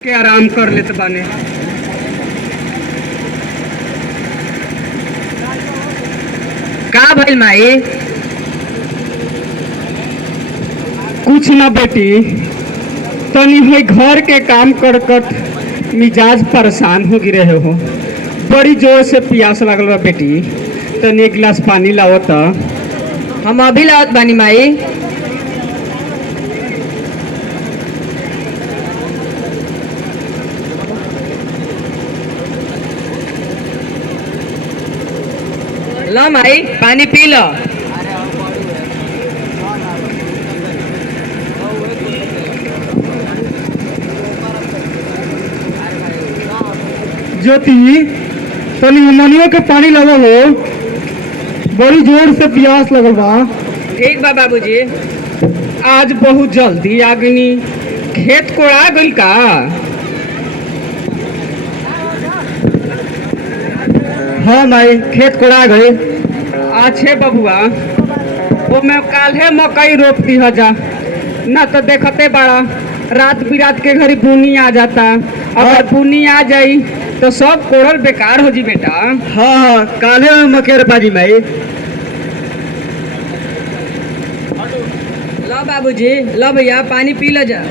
के आराम कर लेते बाने। का भइल माई? कुछ ना बेटी, तनी है घर के काम कर कर मिजाज परेशान हो गिरे हो। बड़ी जोर से प्यास लगल बा बेटी, तनी एक गिलास पानी लाओ तो। हम अभी लावत बानी माई। लो माई, पानी पी लो। ज्योति, तनी हमनियों के पानी लाओ हो, बड़ी जोर से प्यास लगल बा। ठीक बा बाबूजी। आज बहुत जल्दी आ गनी, खेत कोड़ा गइल का? हाँ माई, खेत कोड़ा गए। अच्छे बबुआ, वो मैं काल्हे मकई रोप दी जा, ना तो देखते बड़ा रात बिरात के घड़ी बुनी आ जाता। अगर बुनी आ जाई तो सब कोड़ल बेकार हो जी बेटा। हाँ हाँ, काले में मकेर बाजी माई। लो बाबूजी, लो भैया पानी पी लो जा।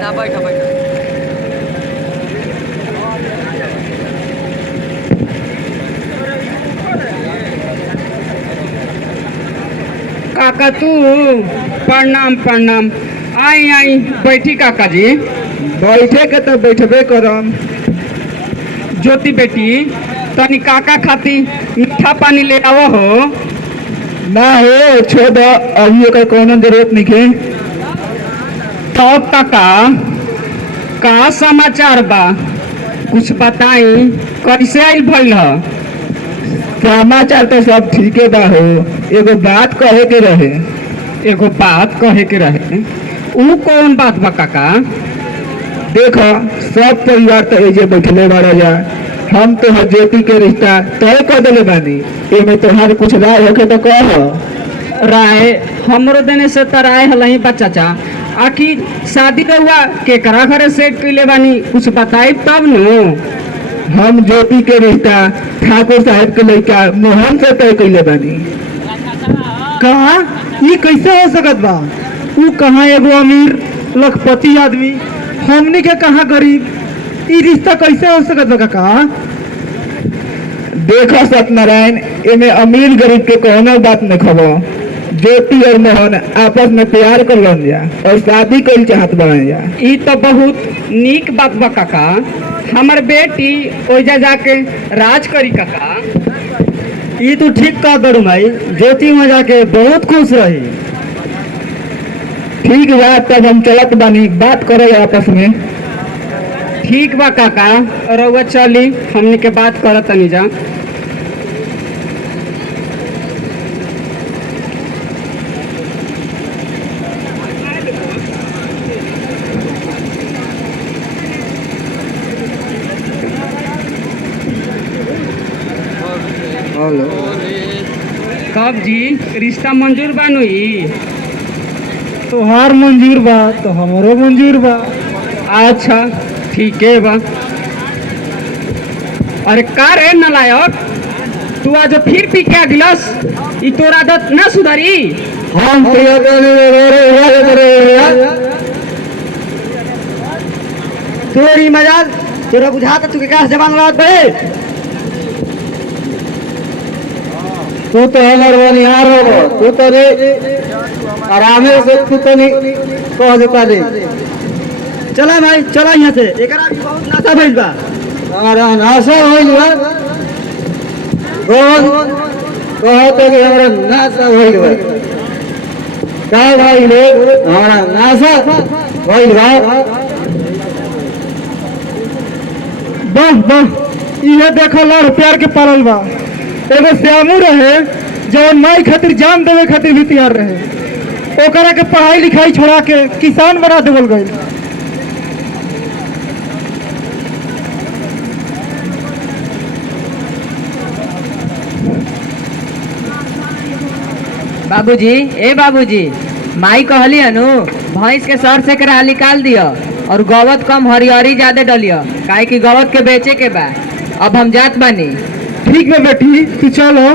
ना बैठो बैठो। काका तू, प्रणाम प्रणाम। आई आई बैठी काका जी। बैठे के तो बैठबे करम। ज्योति बेटी, तनी काका खाती मीठा पानी ले आवो हो। ना हो, छोड़ दो, अभी ओकर कोनो जरूरत नहीं है। तब काका, का समाचार बा? कुछ बताई, कैसे आइल भइल ह? समाचार तो सब ठीके बा हो। एगो बात कहे के रहे। एगो बात कहे के रहे, ऊ कौन बात बा काका? देखो, सब परिवार तो एजे बैठले बड़ा जा। हम तो ज्योति के रिश्ता तय कर दिले बानी। एमे तोहार कुछ राय होके तो कह। राय हमरो देने से तो राय हलही बा चाचा। आखिर शादी रहुआ केकरा घरे सेट कइले बानी, कुछ बताई तब नु। हम ज्योति के रिश्ता ठाकुर साहब के लड़का मोहन से तय कैले बानी। कहा ये कैसे हो सकत बा? ऊ कहाँ एगो अमीर लखपति आदमी, हमनी के कहाँ गरीब। ई रिश्ता कैसे हो सकत बा काका? देखो सत्यनारायण, एमे अमीर गरीब के कोनो बात न खबो। ज्योति और मोहन आपस में प्यार कर जा और शादी कइल चाहत बन जा। ई तो बहुत नीक बात बा काका। हमर बेटी ओइजा जाके राज करी काका। ये तो ठीक कह दरू भाई, ज्योति में जाके बहुत खुश रही। ठीक बा, तब हम चलत बानी, बात करे आपस में। ठीक बा काका, रउआ चली, हमनी के बात करत तनी जा। हेलो, कब जी रिश्ता मंजूर बानू? तोहार मंजूर बा तो हमरो मंजूर बा। अच्छा ठीक है बा। अरे का रे नलायक, तू आज फिर पी के गिलास? ई तोरा आदत ना सुधारी। हम तोरी मजाल तोरा बुझाता तू के कास जबान रात बे। तू तो हमर बनिहार हो, तू तो रे आरामे से तू तो नहीं कह देता दे। चला भाई, चला यहाँ से। एकरा भी बहुत नासा भइल बा। हमारा नासा होइल बा। कौन कहत है कि हमारा नासा होइल बा? का भाई लोग, हमारा नासा होइल बा। बस बस, ये देखो लड़ प्यार के पालल बा। एगो श्यामू रहे जो माई खातिर जान देवे खातिर भी तैयार रहे। ओकरा के पढ़ाई लिखाई छोड़ा के किसान बना देवल गई। बाबूजी, ए बाबूजी, माई कहली अनु भैंस के सर से करा निकाल दिया और गवत कम हरियरी ज्यादा डलिया काहे कि गवत के बेचे के बा। अब हम जात बानी। ठीक है बेटी तू चलो